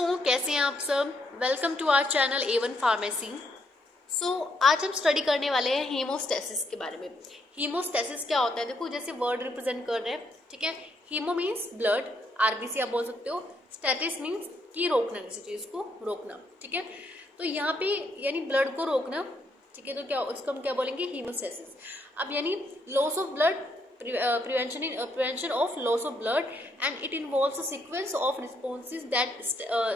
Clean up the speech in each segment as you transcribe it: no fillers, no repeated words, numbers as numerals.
दोस्तों, कैसे हैं आप सब। Welcome to our channel A1 pharmacy. आज हम स्टडी करने वाले हैं हीमोस्टेसिस के बारे में। हीमोस्टेसिस क्या होता है, देखो जैसे वर्ड रिप्रेजेंट कर रहे हैं, ठीक है। हीमो मीन्स ब्लड, आरबीसी आप बोल सकते हो। स्टेटिस मीन्स की रोकना, किसी चीज को रोकना, ठीक है। तो यहाँ पे यानी ब्लड को रोकना, ठीक है। तो क्या उसको हम क्या बोलेंगे, हीमोस्टेसिस। अब यानी loss of blood, prevention of loss of blood, and it involves a sequence of responses that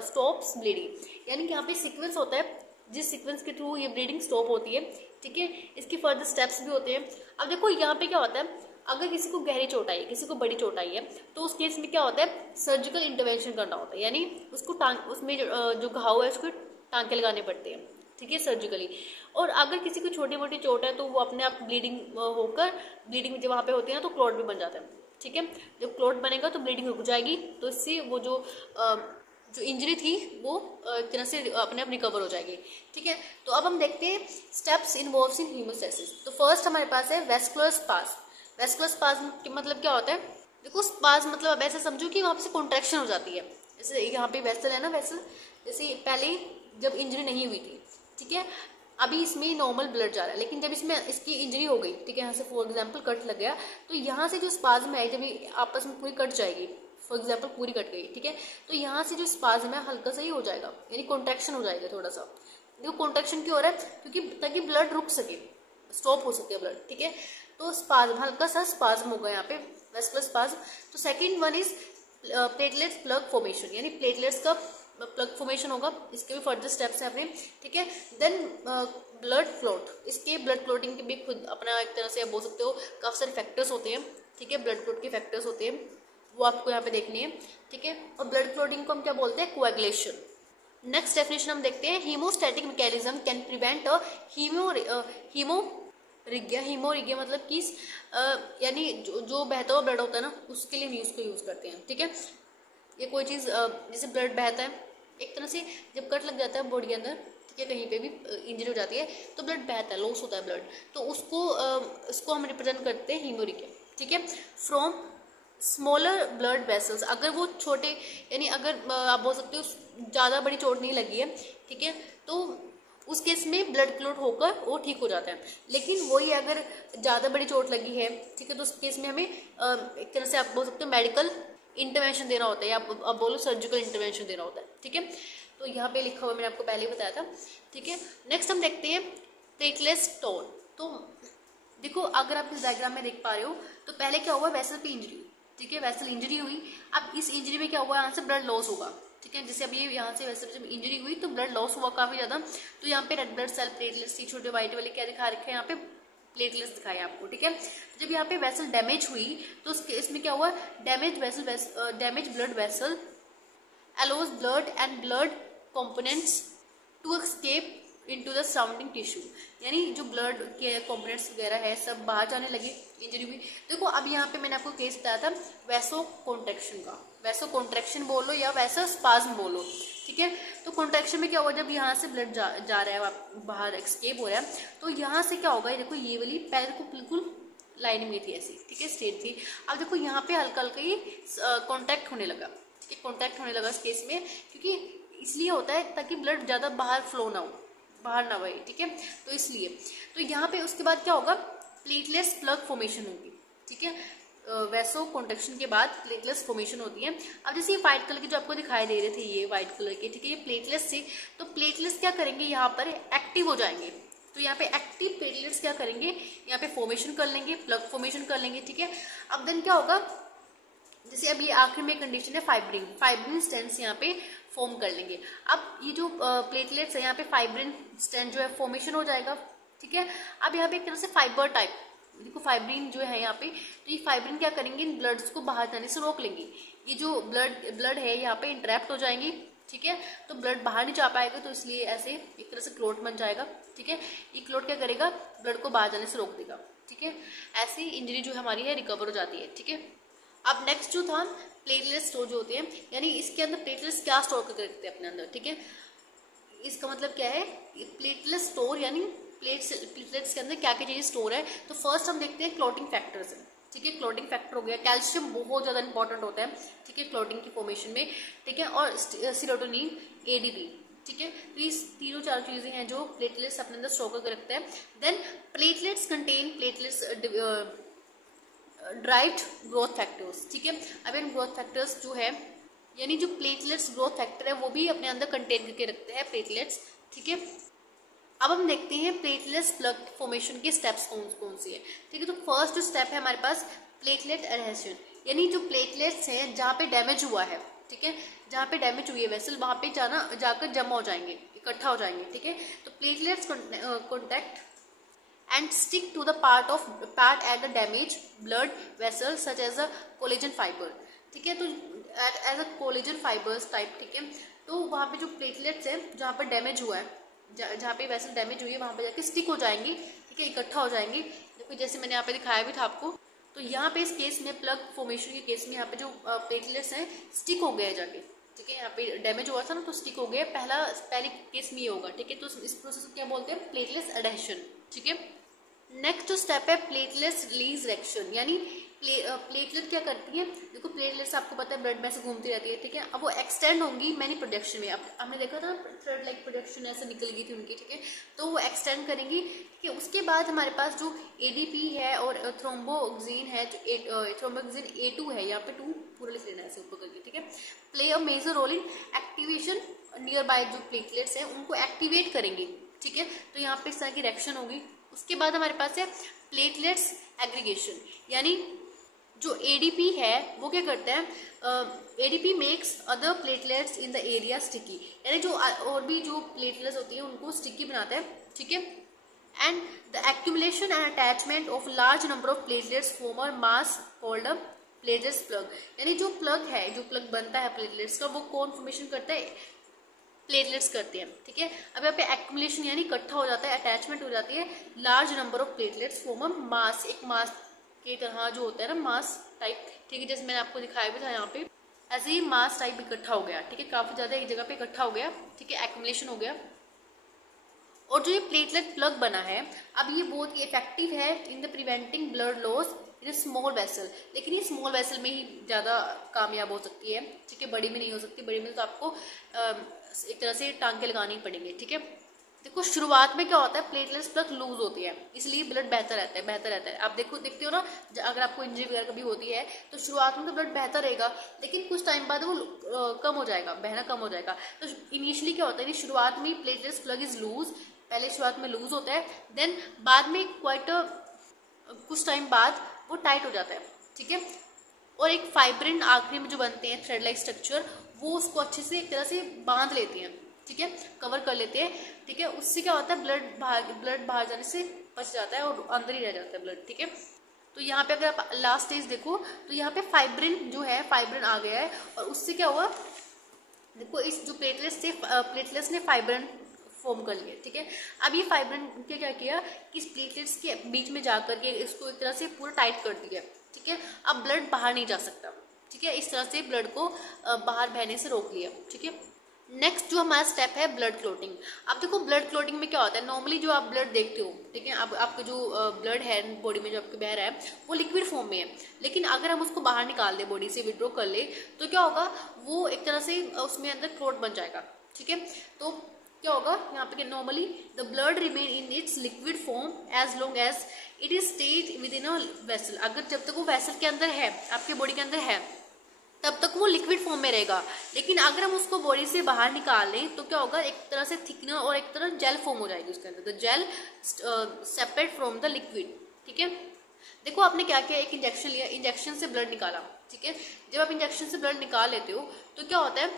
stops bleeding। यानी कि यहाँ पे सीक्वेंस होता है जिस सीक्वेंस के थ्रू ये ब्लीडिंग स्टॉप होती है, ठीक है। इसकी फर्दर स्टेप्स भी होते हैं। अब देखो यहाँ पे क्या होता है, अगर किसी को गहरी चोट आई है, किसी को बड़ी चोट आई है, तो उस केस में क्या होता है, सर्जिकल इंटरवेंशन करना होता है। यानी उसको उसमें जो घाव है उसको टांके लगाने पड़ते हैं, ठीक है, सर्जिकली। और अगर किसी को छोटी मोटी चोट है तो वो अपने आप ब्लीडिंग होकर, ब्लीडिंग जब वहाँ पे होती है ना तो क्लॉट भी बन जाता है, ठीक है। जब क्लॉट बनेगा तो ब्लीडिंग रुक जाएगी, तो इससे वो जो इंजरी थी वो एक तरह से अपने आप रिकवर हो जाएगी, ठीक है। तो अब हम देखते हैं स्टेप्स इन्वॉल्व्स इन हीमोस्टेसिस। तो फर्स्ट हमारे पास है वेस्कुलर स्पाज्म। वेस्कुलर स्पाज्म मतलब क्या होता है, देखो स्पाज्म मतलब अब ऐसे समझो कि वहाँ से कॉन्ट्रैक्शन हो जाती है। जैसे यहाँ पे वेसल है ना, वेसल जैसे पहले जब इंजरी नहीं हुई थी, ठीक है, अभी इसमें नॉर्मल ब्लड जा रहा है, लेकिन जब इसमें इसकी इंजरी हो गई, ठीक है, यहाँ से फॉर एग्जांपल कट लग गया, तो यहाँ से जो स्पाज्म है जब ये आपस में पूरी कट जाएगी, फॉर एग्जांपल पूरी कट गई, ठीक है, तो यहाँ से जो स्पाज्म है हल्का सा ही हो जाएगा, यानी कॉन्ट्रैक्शन हो जाएगा थोड़ा सा। देखो कॉन्ट्रैक्शन क्यों हो रहा है, क्योंकि ताकि ब्लड रुक सके, स्टॉप हो सके ब्लड, ठीक है। तो स्पाज्म, हल्का सा स्पाज्म होगा यहाँ पे, वेस्कुलर स्पाज्म। तो second one is platelets plug formation, यानी प्लेटलेट्स का प्लग फॉर्मेशन होगा। इसके भी फर्दर स्टेप्स हैं अपने, ठीक है। देन ब्लड क्लॉट, इसके ब्लड क्लॉटिंग के भी खुद अपना एक तरह से आप बोल सकते हो काफी सारे फैक्टर्स होते हैं, ठीक है। ब्लड क्लॉट के फैक्टर्स होते हैं, वो आपको यहाँ पे देखनी है, ठीक है। और ब्लड क्लॉटिंग को हम क्या बोलते हैं, कोएगुलेशन। नेक्स्ट डेफिनेशन हम देखते हैं, हीमोस्टैटिक मैकेनिज्म कैन प्रिवेंट हीमोरिगिया मतलब कि यानी जो बहता हुआ ब्लड होता है ना, उसके लिए हम उसको यूज करते हैं, ठीक है। ये कोई चीज जैसे ब्लड बहता है, एक तरह से जब कट लग जाता है बॉडी के अंदर, ठीक है, कहीं पे भी इंजरी हो जाती है तो ब्लड बहता है, लॉस होता है ब्लड, तो उसको हम रिप्रेजेंट करते हैं हीमोरिगिया, ठीक है। फ्रॉम स्मॉलर ब्लड वेसल्स, अगर वो छोटे, यानी अगर आप बोल सकते हो ज़्यादा बड़ी चोट नहीं लगी है, ठीक है, तो उस केस में ब्लड क्लॉट होकर वो ठीक हो जाता है। लेकिन वही अगर ज़्यादा बड़ी चोट लगी है, ठीक है, तो उस केस में हमें एक तरह से आप बोल सकते हो मेडिकल इंटरवेंशन देना होता है, या आप बोलो सर्जिकल इंटरवेंशन देना होता है, ठीक है। तो यहाँ पे लिखा हुआ मैंने आपको पहले ही बताया था, ठीक है। नेक्स्ट हम देखते हैं प्लेटलेट्स टोन। तो देखो अगर आप इस डायग्राम में देख पा रहे हो, तो पहले क्या हुआ, वेसल पे इंजरी हुई, ठीक है, वेसल इंजरी हुई। अब इस इंजरी में क्या हुआ, यहाँ से ब्लड लॉस होगा, ठीक है। जैसे अब ये यहाँ से वेसल जब इंजरी हुई तो ब्लड लॉस हुआ काफी ज्यादा, तो यहाँ पे रेड ब्लड सेल प्लेटलेट्स, छोटे व्हाइट वाले क्या दिखा रखे हैं यहाँ पे, प्लेटलेट्स दिखाए आपको, ठीक है। जब यहाँ पे वेसल डैमेज हुई तो इसमें क्या हुआ, damage blood vessel allows blood and blood components to escape into the surrounding tissue, यानी जो ब्लड के कंपोनेंट्स वगैरह है सब बाहर जाने लगे, इंजरी हुई। देखो अब यहाँ पे मैंने आपको केस बताया था वैसो कॉन्ट्रैक्शन का, वैसो कॉन्ट्रैक्शन बोलो या वैसो स्पाज्म बोलो, ठीक है। तो कॉन्ट्रैक्शन में क्या होगा, जब यहाँ से ब्लड जा रहा है, बाहर एक्सकेप हो रहा है, तो यहाँ से क्या होगा, देखो ये वाली पैर को बिल्कुल लाइन में थी ऐसी, ठीक है, स्ट्रेट थी। अब देखो यहाँ पे हल्का हल्का ही कॉन्टैक्ट होने लगा, ठीक है, कॉन्टैक्ट होने लगा इस केस में, क्योंकि इसलिए होता है ताकि ब्लड ज्यादा बाहर फ्लो ना हो, बाहर ना बहे, ठीक है, तो इसलिए। तो यहाँ पे उसके बाद क्या होगा, प्लेटलेट्स प्लग फॉर्मेशन होगी, ठीक है। वैसो कॉन्ट्रैक्शन के बाद प्लेटलेट्स फॉर्मेशन होती है। अब जैसे ये व्हाइट कलर के जो आपको दिखाई दे रहे थे, ये व्हाइट कलर के, ठीक है, ये प्लेटलेट्स थे। तो प्लेटलेट्स क्या करेंगे, यहाँ पर एक्टिव हो जाएंगे, तो यहाँ पे एक्टिव प्लेटलेट्स क्या करेंगे, यहाँ पे फॉर्मेशन कर लेंगे, प्लग फॉर्मेशन कर लेंगे, ठीक है। अब देन क्या होगा, जैसे अब ये आखिर में कंडीशन है फाइब्रिन स्टेंट्स यहाँ पे फॉर्म कर लेंगे। अब ये जो प्लेटलेट्स है यहाँ पे फाइब्रिन स्टेंट जो है फॉर्मेशन हो जाएगा, ठीक है। अब यहाँ पे एक तरह से फाइबर टाइप, देखो फाइब्रिन जो है यहाँ पे, तो ये फाइब्रिन क्या करेंगे, इन ब्लड्स को बाहर जाने से रोक लेंगे। ये जो ब्लड है यहाँ पे इंट्रैप्ट हो जाएंगे, ठीक है, तो ब्लड बाहर नहीं जा पाएगा, तो इसलिए ऐसे एक तरह से क्लॉट बन जाएगा, ठीक है। ये क्लॉट क्या करेगा, ब्लड को बाहर जाने से रोक देगा, ठीक है। ऐसी इंजरी जो हमारी है रिकवर हो जाती है, ठीक है। अब नेक्स्ट जो था प्लेटलेट्स स्टोर जो होते हैं, यानी इसके अंदर प्लेटलेट्स क्या स्टोर करके रखते हैं अपने अंदर, ठीक है। इसका मतलब क्या है, प्लेटलेट स्टोर यानी प्लेटलेट्स के अंदर क्या क्या चीजें स्टोर है। तो फर्स्ट हम देखते हैं क्लॉटिंग फैक्टर्स है, ठीक है, क्लॉटिंग फैक्टर हो गया, कैल्शियम बहुत ज़्यादा इंपॉर्टेंट होता है, ठीक है, क्लॉटिंग की फॉर्मेशन में, ठीक है, और सीरोटोनिन, एडीपी, ठीक है। तो ये तीनों चार चीजें हैं जो प्लेटलेट्स अपने अंदर स्टोर करके रखते हैं। Then platelets contain platelets derived growth factors, ठीक है। अब इन ग्रोथ फैक्टर्स जो है, यानी जो प्लेटलेट्स ग्रोथ फैक्टर है वो भी अपने अंदर कंटेन करके रखते हैं प्लेटलेट्स, ठीक है। अब हम देखते हैं प्लेटलेट्स प्लग फॉर्मेशन के स्टेप्स कौन कौन से हैं, ठीक है। तो फर्स्ट जो स्टेप है हमारे पास प्लेटलेट एडहेशन, यानी जो प्लेटलेट्स हैं जहाँ पे डैमेज हुआ है, ठीक है, जहाँ पे डैमेज हुई है वेसल वहाँ पे जाकर जमा हो जाएंगे, इकट्ठा हो जाएंगे, ठीक है। तो platelets contact and stick to the part at the damaged blood vessel such as a collagen fiber, ठीक है। तो as a collagen fibers type, ठीक है। तो वहाँ पे जो प्लेटलेट्स है जहाँ पर डैमेज हुआ है, जहाँ पे वेसल डैमेज हुई है वहाँ पे जाके स्टिक हो जाएंगी, ठीक है, इकट्ठा हो जाएंगी। देखो जैसे मैंने यहाँ पे दिखाया भी था आपको, तो यहाँ पे इस केस में प्लग फॉर्मेशन के केस में यहाँ पे जो प्लेटलेट्स हैं स्टिक हो गए जाके, ठीक है। यहाँ पे डैमेज हुआ था ना तो स्टिक हो गया, पहले केस में ये होगा, ठीक है। तो इस प्रोसेस को क्या बोलते हैं, प्लेटलेट्स एडहेशन, ठीक है। नेक्स्ट जो स्टेप है प्लेटलेट्स रिलीज रिएक्शन, यानी प्लेटलेट क्या करती है, देखो प्लेटलेट्स आपको पता है ब्लड में से घूमती रहती है, ठीक है। अब वो एक्सटेंड होंगी मैनी प्रोडक्शन में, अब हमने देखा था थ्रेड लाइक प्रोडक्शन ऐसे निकल गई थी उनकी, ठीक है। तो वो एक्सटेंड करेंगी, ठीक है। उसके बाद हमारे पास जो एडीपी है और थ्रोम्बोक्सिन है, जो थ्रोम्बोक्सिन A2 है, यहाँ पे 2 पूरा लिख लेना है ऐसे ऊपर करके, ठीक है। Play a major role in activation nearby, जो प्लेटलेट्स हैं उनको एक्टिवेट करेंगे, ठीक है। तो यहाँ पे इस तरह की रिएक्शन होगी। उसके बाद हमारे पास है प्लेटलेट्स एग्रीगेशन, यानी जो एडीपी है वो क्या करता है, ADP makes other platelets in the area sticky, यानी जो और भी जो प्लेटलेट्स होती है उनको स्टिकी बनाता है, ठीक है। And the accumulation and attachment of large number of platelets form a mass called a platelets plug, यानी जो प्लग है, जो प्लग बनता है प्लेटलेट्स का, वो कौन फॉर्मेशन करता है, प्लेटलेट्स करते हैं, ठीक है। अब यहाँ पे एक्यूमुलेशन यानी इकट्ठा हो जाता है, अटैचमेंट हो जाती है, large number of platelets form a mass, एक मास के तरह जो होता है ना, मास टाइप, ठीक है। जैसे मैंने आपको दिखाया भी था यहाँ पे, ऐसे ही मास टाइप इकट्ठा हो गया, ठीक है, काफी ज्यादा एक जगह पे इकट्ठा हो गया, ठीक है, एक्यूमुलेशन हो गया। और जो ये प्लेटलेट प्लग बना है, अब ये बहुत ही इफेक्टिव है in the preventing blood loss in small vessel, लेकिन ये स्मॉल वेसल में ही ज्यादा कामयाब हो सकती है, ठीक है, बड़ी में नहीं हो सकती। बड़ी में तो आपको एक तरह से टांके लगानी पड़ेंगे, ठीक है। देखो शुरुआत में क्या होता है, प्लेटलेट्स प्लग लूज होती है, इसलिए ब्लड बहता रहता है। आप देखते हो ना, अगर आपको इंजरी वगैरह कभी होती है तो शुरुआत में तो ब्लड बहता रहेगा, लेकिन कुछ टाइम बाद वो कम हो जाएगा, बहना कम हो जाएगा। तो इनिशियली क्या होता है, शुरुआत में प्लेटलेट्स प्लग इज लूज, पहले शुरुआत में लूज होता है, देन बाद में क्वाइट कुछ टाइम बाद वो टाइट हो जाता है, ठीक है। और एक फाइब्रिन आखिरी में जो बनते हैं थ्रेड लाइक स्ट्रक्चर, वो उसको अच्छे से एक तरह से बांध लेते हैं, ठीक है, कवर कर लेते हैं, ठीक है। उससे क्या होता है, ब्लड बाहर जाने से बच जाता है और अंदर ही रह जाता है ब्लड, ठीक है। तो यहाँ पे अगर आप लास्ट स्टेज देखो तो यहाँ पे फाइब्रिन जो है, फाइब्रिन आ गया है, और उससे क्या हुआ, देखो इस जो प्लेटलेट्स ने फाइब्रिन फॉर्म कर लिया, ठीक है। अब ये फाइब्रिन ने क्या किया कि इस प्लेटलेट्स के बीच में जाकर के इसको एक तरह से पूरा टाइट कर दिया, ठीक है। अब ब्लड बाहर नहीं जा सकता, ठीक है, इस तरह से ब्लड को बाहर बहने से रोक लिया, ठीक है। नेक्स्ट जो हमारा स्टेप है ब्लड क्लोटिंग। अब देखो ब्लड क्लोटिंग में क्या होता है, नॉर्मली जो आप ब्लड देखते हो, ठीक है, अब आपका जो ब्लड है बॉडी में जो आपके बह रहा है वो लिक्विड फॉर्म में है, लेकिन अगर हम उसको बाहर निकाल दे, बॉडी से विड्रॉ कर ले, तो क्या होगा, वो एक तरह से उसमें अंदर क्लोट बन जाएगा, ठीक है। तो क्या होगा यहाँ पे, normally the blood remain in its liquid form as long as it is stayed within a vessel, अगर जब तक वो वेसल के अंदर है, आपके बॉडी के अंदर है, तब तक वो लिक्विड फॉर्म में रहेगा। लेकिन अगर हम उसको बॉडी से बाहर निकाल लें तो क्या होगा, एक तरह से थिकनर और एक तरह जेल फॉर्म हो जाएगी उसके अंदर, the gel separate from the liquid, ठीक है। देखो आपने क्या किया, एक इंजेक्शन लिया, इंजेक्शन से ब्लड निकाला, ठीक है। जब आप इंजेक्शन से ब्लड निकाल लेते हो तो क्या होता है,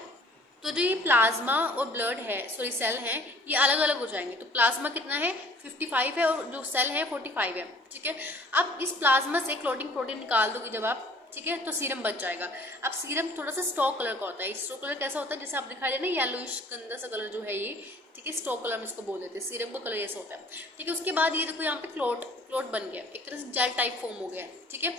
तो जो ये प्लाज्मा और ब्लड है, सॉरी सेल है, ये अलग अलग हो जाएंगे। तो प्लाज्मा कितना है, 55 है, और जो सेल है 45 है, ठीक है। अब इस प्लाज्मा से क्लोटिंग प्रोटीन निकाल दोगे जब आप, ठीक है, तो सीरम बच जाएगा। अब सीरम थोड़ा सा स्टॉक कलर का होता है, स्टॉक कलर कैसा होता है, जैसे आप दिखा रहे हैं ना, येलोइश गंदा सा कलर जो है ये, ठीक है, स्टॉक कलर में इसको बोल देते हैं, सीरम का कलर ऐसा होता है, ठीक है। उसके बाद ये देखो यहाँ पे क्लोट बन गया, एक तरह से जेल टाइप फॉर्म हो गया, ठीक है।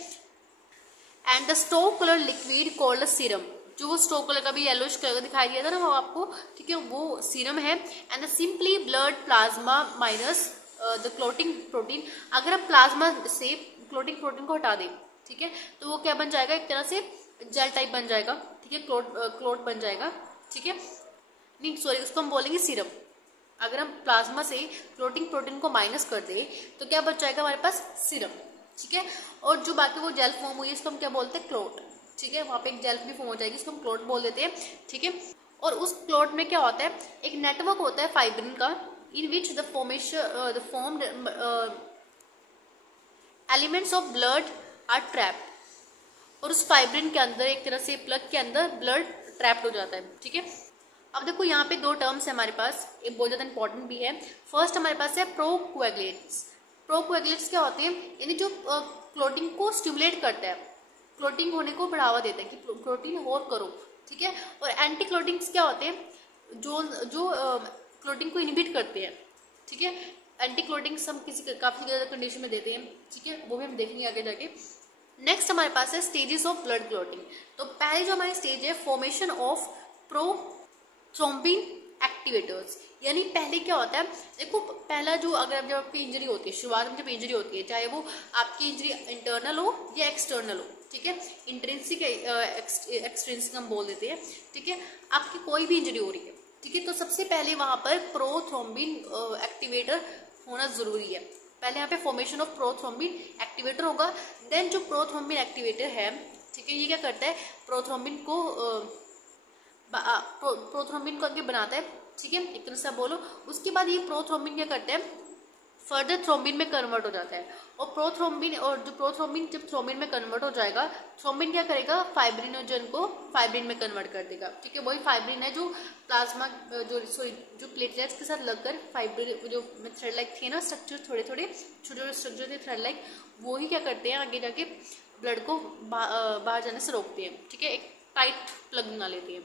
And the stock colour liquid called serum, जो वो स्टॉक कलर का भी येलोइश कलर का दिखाई दिया था ना वो आपको, ठीक है, वो सीरम है। And the simply blood plasma minus the clotting protein, अगर हम प्लाज्मा से क्लोटिंग प्रोटीन को हटा दें, ठीक है, तो वो क्या बन जाएगा, एक तरह से जेल टाइप बन जाएगा, ठीक है, क्लोट बन जाएगा, ठीक है, नहीं सॉरी उसको हम बोलेंगे सीरम। अगर हम प्लाज्मा से क्लोटिंग प्रोटीन को माइनस कर दे तो क्या बच जाएगा हमारे पास, सीरम, ठीक है। और जो बाकी वो जेल फॉर्म हुई है इसको हम क्या बोलते हैं, क्लोट, ठीक है, वहां पे एक जेल भी फॉर्म हो जाएगी, इसको हम क्लोट बोल देते हैं, ठीक है। और उस क्लोट में क्या होता है, एक नेटवर्क होता है फाइब्रिन का, in which the formation the formed elements of blood are trapped, और उस फाइब्रिन के अंदर एक तरह से प्लग के अंदर ब्लड ट्रैप्ड हो जाता है, ठीक है। अब देखो यहाँ पे दो टर्म्स है हमारे पास, एक बहुत ज्यादा इंपॉर्टेंट भी है। फर्स्ट हमारे पास है प्रोकोएगुलेट्स। प्रोकोएगुलेट्स क्या होते हैं, यानी जो क्लोटिंग को स्टिमुलेट करता है, क्लोटिंग होने को बढ़ावा देता है कि प्रोटीन और करो, ठीक है। और एंटी क्लोटिंग्स क्या होते हैं, जो जो क्लोटिंग को इनहिबिट करते हैं, ठीक है। एंटी क्लोटिंग्स हम काफी ज्यादा कंडीशन में देते हैं, ठीक है, वो भी हम देखेंगे आगे जाके। नेक्स्ट हमारे पास है स्टेजेस ऑफ ब्लड क्लोटिंग। तो पहले जो हमारी स्टेज है, फॉर्मेशन ऑफ प्रोथ्रोम्बिन एक्टिवेटर्स, यानी पहले क्या होता है, देखो पहला जो अगर जब आपकी इंजरी होती है, शुरुआत में जब इंजरी होती है, चाहे वो आपकी इंजरी इंटरनल हो या एक्सटर्नल हो, ठीक है, इंट्रिंसिक एक्सट्रिंसिक हम बोल देते हैं, ठीक है, आपकी कोई भी इंजरी हो रही है, ठीक है, तो सबसे पहले वहां पर प्रोथ्रोम्बिन एक्टिवेटर होना जरूरी है। पहले यहाँ पे फॉर्मेशन ऑफ प्रोथ्रोम्बिन एक्टिवेटर होगा, देन जो प्रोथ्रोम्बिन एक्टिवेटर है, ठीक है, ये क्या करता है, प्रोथ्रोम्बिन को आगे बनाता है, ठीक है, एक तरह से आप बोलो। उसके बाद ये प्रोथ्रोम्बिन क्या करता है, फर्दर थ्रोम्बिन में कन्वर्ट हो जाता है, और प्रोथ्रोम्बिन जब थ्रोम्बिन में कन्वर्ट हो जाएगा, थ्रोम्बिन क्या करेगा, फाइब्रिनोजन को फाइब्रिन में कन्वर्ट कर देगा, ठीक है। वही फाइब्रिन है जो प्लाज्मा जो प्लेटलेट्स के साथ लगकर फाइब्रिन जो थ्रेड लाइक थे ना स्ट्रक्चर, थोड़े छोटे स्ट्रक्चर थे थ्रेड लाइक, वो ही क्या करते हैं, आगे जाके ब्लड को बाहर जाने से रोकते हैं, ठीक है, एक टाइट प्लग बना लेते हैं।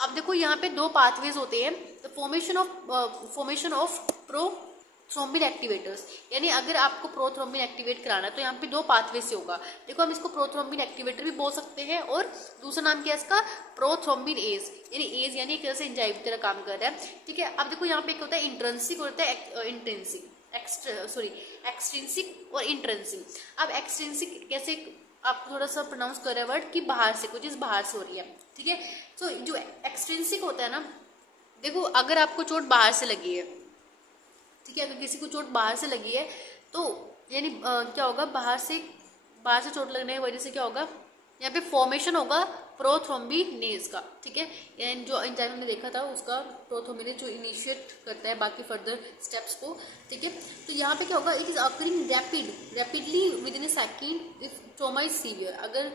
अब देखो यहाँ पे दो पाथवेज होते हैं, the formation of prothrombin activators, यानी अगर आपको प्रोथ्रोम्बिन एक्टिवेट कराना है तो यहाँ पे दो पाथवे से होगा। देखो हम इसको प्रोथ्रोम्बिन एक्टिवेटर भी बोल सकते हैं, और दूसरा नाम क्या है इसका, प्रोथ्रोम्बिन एज, यानी एज यानी एक तरह से एंजाइम की तरह काम कर रहा है, ठीक है। अब देखो यहाँ पे एक होता है इंट्रिंसिक, होता है इंट्रिंसिक, एक्सट्रिंसिक और इंट्रिंसिक। अब एक्सट्रिंसिक कैसे आप थोड़ा सा प्रोनाउंस कर रहे हैं वर्ड कि बाहर से, कोई चीज बाहर से हो रही है, ठीक है। तो जो एक्सट्रिंसिक होता है ना, देखो अगर आपको चोट बाहर से लगी है, ठीक है, अगर किसी को चोट बाहर से लगी है तो यानी क्या होगा, बाहर से चोट लगने की वजह से क्या होगा, यहाँ पे फॉर्मेशन होगा प्रोथ्रोम्बिनेज का, ठीक है, यानी जो एंजाइम हमने देखा था उसका प्रोथ्रोम्बिनेज जो इनिशिएट करता है बाकी फर्दर स्टेप्स को, ठीक है। तो यहाँ पे क्या होगा, it is occurring rapidly with in A second if trauma is severe. अगर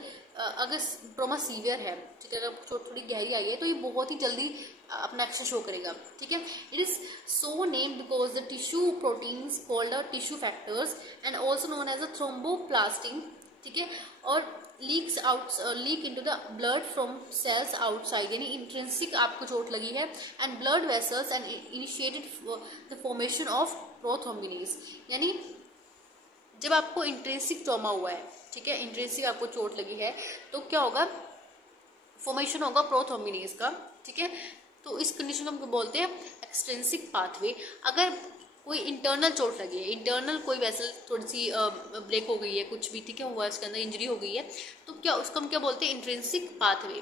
ट्रॉमा सीवियर है, ठीक है, अगर चोट थोड़ी गहरी आई है तो ये बहुत ही जल्दी अपना एक्शन शो करेगा, ठीक है। It is so name because the tissue proteins called tissue factors and also known as a thromboplastin, ठीक है, और leak into the blood from cells outside, यानी इंट्रिंसिक आपको चोट लगी है, and blood vessels and initiated the formation of prothrombinase, यानी जब आपको इंट्रिंसिक ट्रॉमा हुआ है, ठीक है, इंट्रिंसिक आपको चोट लगी है तो क्या होगा, फॉर्मेशन होगा प्रोथ्रोम्बिनेज का, ठीक है। तो इस कंडीशन को हम बोलते हैं एक्सट्रिंसिक पाथवे। अगर कोई इंटरनल चोट लगी है, इंटरनल कोई वेसल थोड़ी सी ब्रेक हो गई है, कुछ भी, ठीक है, हुआ इसके अंदर इंजरी हो गई है, तो क्या उसको हम क्या बोलते हैं, इंट्रिंसिक पाथवे।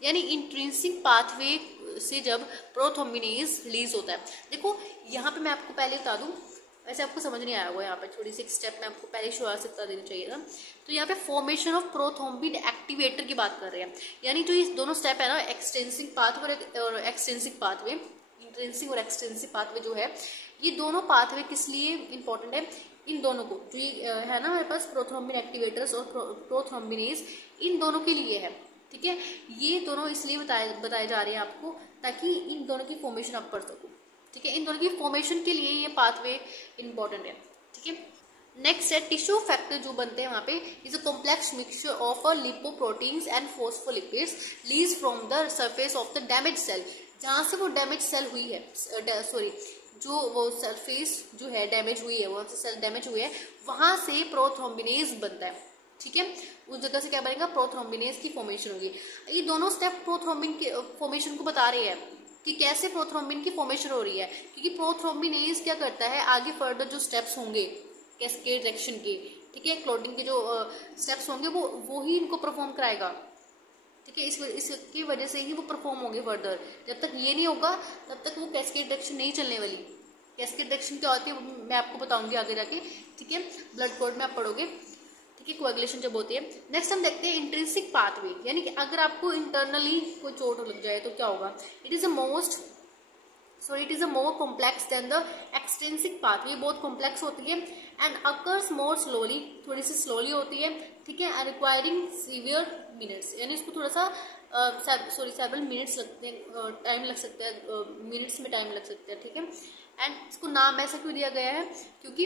यानी इंट्रिंसिक पाथवे से जब प्रोथ्रोम्बिनेज रिलीज होता है, देखो यहाँ पे मैं आपको पहले बता दूं, वैसे आपको समझ नहीं आया होगा, यहाँ पे थोड़ी सी एक स्टेप मैं आपको पहले शुरुआत से बता देनी चाहिए था। तो यहाँ पे फॉर्मेशन ऑफ प्रोथ्रोम्बिन एक्टिवेटर की बात कर रहे हैं, यानी जो ये दोनों स्टेप है ना, एक्सटेंसिव पाथवे और एक्सटेंसिव पाथवे, इंट्रिंसिक और एक्सटेंसिव पाथवे जो है, ये दोनों पाथवे किस लिए इंपॉर्टेंट है, इन दोनों को जो ये है ना हमारे पास प्रोथ्रोम्बिन एक्टिवेटर्स और प्रोथ्रोम्बिनेज, इन दोनों के लिए है, ठीक है। ये दोनों इसलिए बताए जा रहे हैं आपको ताकि इन दोनों की फॉर्मेशन आप पढ़ सको, ठीक है, इन दोनों की फॉर्मेशन के लिए ये पाथवे इंपॉर्टेंट है, ठीक है। नेक्स्ट है टिश्यू फैक्टर जो बनते हैं वहां पे, is a complex mixture of lipoproteins and phospholipids release from the surface of the damage cell. जहां से वो डैमेज सेल हुई है, जो वो सरफेस जो है डैमेज हुई है, वहां से सेल डैमेज हुई है, वहां से प्रोथ्रोम्बिनेज बनता है, ठीक है। उस जगह से क्या बनेगा, प्रोथ्रोम्बिनेज की फॉर्मेशन होगी। ये दोनों स्टेप प्रोथ्रोम्बिन के फॉर्मेशन को बता रहे हैं कि कैसे प्रोथ्रोम्बिन की फॉर्मेशन हो रही है, क्योंकि प्रोथ्रोम्बिनेज क्या करता है, आगे फर्दर जो स्टेप्स होंगे कैस्केड रिएक्शन के, ठीक है। क्लॉटिंग के जो स्टेप्स होंगे वो ही इनको परफॉर्म कराएगा, ठीक है। इसकी वजह से ही वो परफॉर्म होंगे फर्दर। जब तक ये नहीं होगा तब तक वो कैस्केड रिएक्शन नहीं चलने वाली। कैस्केड रिएक्शन क्या होती है मैं आपको बताऊंगी आगे जाके, ठीक है। ब्लड क्लॉट में आप पढ़ोगे, ठीक है, कोएगुलेशन जब होती है। नेक्स्ट हम देखते हैं इंट्रिंसिक पाथवे, यानी कि अगर आपको इंटरनली कोई चोट लग जाए तो क्या होगा। It is a more complex than the extrinsic pathway, बहुत कॉम्प्लेक्स होती है एंड अकर्स मोर स्लोली, थोड़ी सी स्लोली होती है, ठीक है। रिक्वायरिंग सीवियर मिनट्स, यानी इसको थोड़ा सा सेवरल मिनट्स लगते हैं, टाइम लग सकता है, मिनट्स में टाइम लग सकता है, ठीक है। एंड इसको नाम ऐसा क्यों दिया गया है, क्योंकि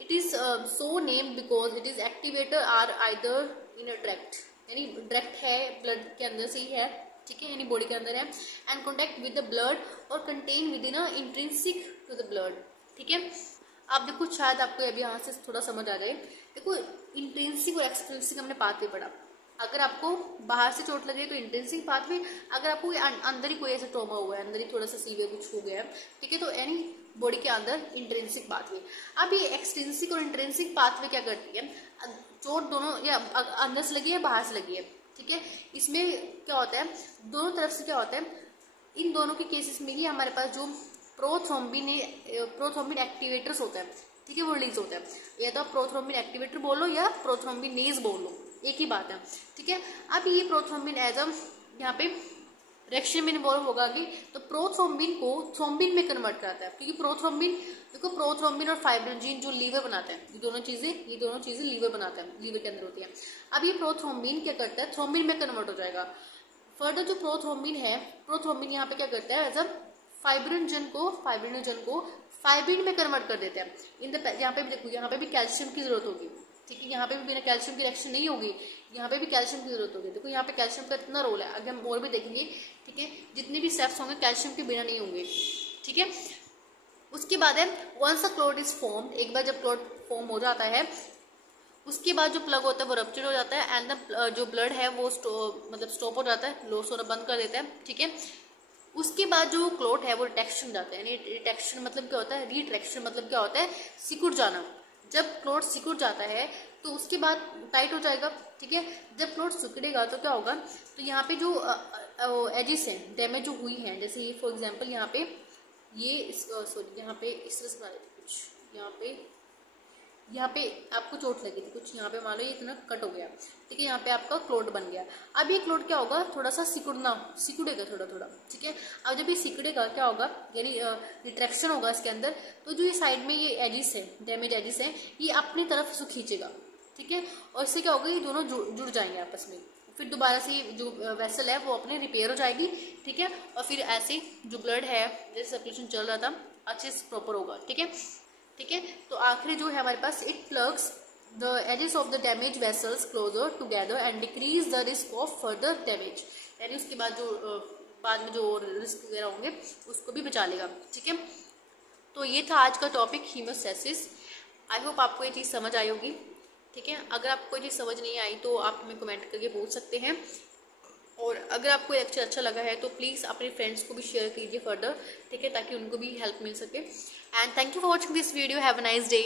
it is so name because it is activator are either in a tract, यानी डायरेक्ट है ब्लड के अंदर से ही है, ठीक है, यानी बॉडी के अंदर है, and contact with the blood और contain within a intrinsic to the blood, ठीक है। आप देखो शायद आपको अभी यहाँ से थोड़ा समझ आ जाए। देखो इंट्रिंसिक और एक्सट्रिंसिक हमने पाथवे पढ़ा। अगर आपको बाहर से चोट लगे तो इंट्रिंसिक पाथवे, अगर आपको अंदर ही कोई ऐसा ट्रॉमा हुआ है, अंदर ही थोड़ा सा सीवियर कुछ हो गया है, ठीक है, तो यानी बॉडी के अंदर इंट्रिंसिक पाथवे। अब ये एक्सट्रिंसिक और इंट्रिंसिक पाथवे क्या करती है, चोट दोनों या अंदर से लगी है बाहर से लगी है, ठीक है, इसमें क्या होता है, दोनों तरफ से क्या होता है, इन दोनों के केसेस में ही हमारे पास जो प्रोथ्रोम्बिन एक्टिवेटर्स होता है, ठीक है, वो रिलीज होता है। या तो आप प्रोथ्रोम्बिन एक्टिवेटर बोलो या प्रोथ्रोम्बिनेज बोलो, एक ही बात है, ठीक है। अब ये प्रोथ्रोम्बिन एज अ यहाँ पे रिएक्शन में इन्वॉल्व होगा कि तो प्रोथ्रोम्बिन को थ्रोम्बिन में कन्वर्ट कराता है, क्योंकि प्रोथ्रोम्बिन देखो, प्रोथ्रोम्बिन और फाइब्रिनोजेन जो लीवर बनाते हैं, ये दोनों चीजें लीवर बनाते हैं, लीवर के अंदर होती है। अब ये प्रोथ्रोम्बिन क्या करता है, थ्रोम्बिन में कन्वर्ट हो जाएगा। फर्दर जो प्रोथ्रोम्बिन है, प्रोथ्रोम्बिन यहाँ पे क्या करता है, एज अ फाइब्रिनोजन को फाइब्रिन में कन्वर्ट कर देते हैं। यहाँ पे भी देखो, यहाँ पे भी कैल्शियम की जरूरत होगी, ठीक है, यहाँ पे भी बिना कैल्शियम की रिएक्शन नहीं होगी, यहाँ पे भी कैल्शियम की जरूरत होगी। देखो यहाँ पे कैल्शियम का इतना रोल है, आगे हम और भी देखेंगे, ठीक है, जितने भी स्टेप्स होंगे कैल्शियम के बिना नहीं होंगे, ठीक है। उसके बाद है once a clot is formed, एक बार जब क्लॉट फॉर्म हो जाता है उसके बाद जो प्लग होता है वो रप्चर हो जाता है एंड जो ब्लड है वो स्टॉप हो जाता है, लॉस होना बंद कर देता है, ठीक है। उसके बाद जो क्लॉट है वो रिट्रैक्शन जाता है, यानी रिट्रैक्शन मतलब क्या होता है, रिट्रैक्शन मतलब क्या होता है, सिकुड़ जाना। जब क्लॉट सिकुड़ जाता है तो उसके बाद टाइट हो जाएगा, ठीक है। जब क्लॉट सिकुड़ेगा तो क्या होगा, तो यहाँ पे जो एजिस हैं, डैमेज जो हुई हैं, जैसे ये फॉर एग्जांपल यहाँ पे ये यहाँ पे इस तरह से बना देते कुछ, यहाँ पे आपको चोट लगी थी कुछ, यहाँ पे मान लो ये इतना कट हो गया, ठीक है, यहाँ पे आपका क्लॉट बन गया। अब ये क्लॉट क्या होगा, थोड़ा सा सिकुड़ेगा थोड़ा थोड़ा, ठीक है। अब जब ये सिकुड़ेगा क्या होगा, यानी रिट्रैक्शन होगा इसके अंदर, तो जो ये साइड में ये एजिस है, डैमेज एजिस है, ये अपनी तरफ से खींचेगा, ठीक है, और इससे क्या होगा, ये दोनों जुड़ जाएंगे आपस में। फिर दोबारा से जो वेसल है वो अपने रिपेयर हो जाएगी, ठीक है, और फिर ऐसे जो ब्लड है जैसे सर्कुलेशन चल रहा था अच्छे से प्रॉपर होगा, ठीक है, ठीक है। तो आखिरी जो है हमारे पास, it plugs the edges of the damage vessels closer together and decreases the risk of further damage, यानी उसके बाद जो बाद में जो रिस्क वगैरह होंगे उसको भी बचा लेगा, ठीक है। तो ये था आज का टॉपिक हीमोस्टैसिस। आई होप आपको ये चीज़ समझ आई होगी, ठीक है। अगर आपको कोई चीज़ समझ नहीं आई तो आप हमें कमेंट करके पूछ सकते हैं, और अगर आपको लेक्चर अच्छा लगा है तो प्लीज़ अपने फ्रेंड्स को भी शेयर कीजिए फर्दर, ठीक है, ताकि उनको भी हेल्प मिल सके। And thank you for watching this video, have a nice day.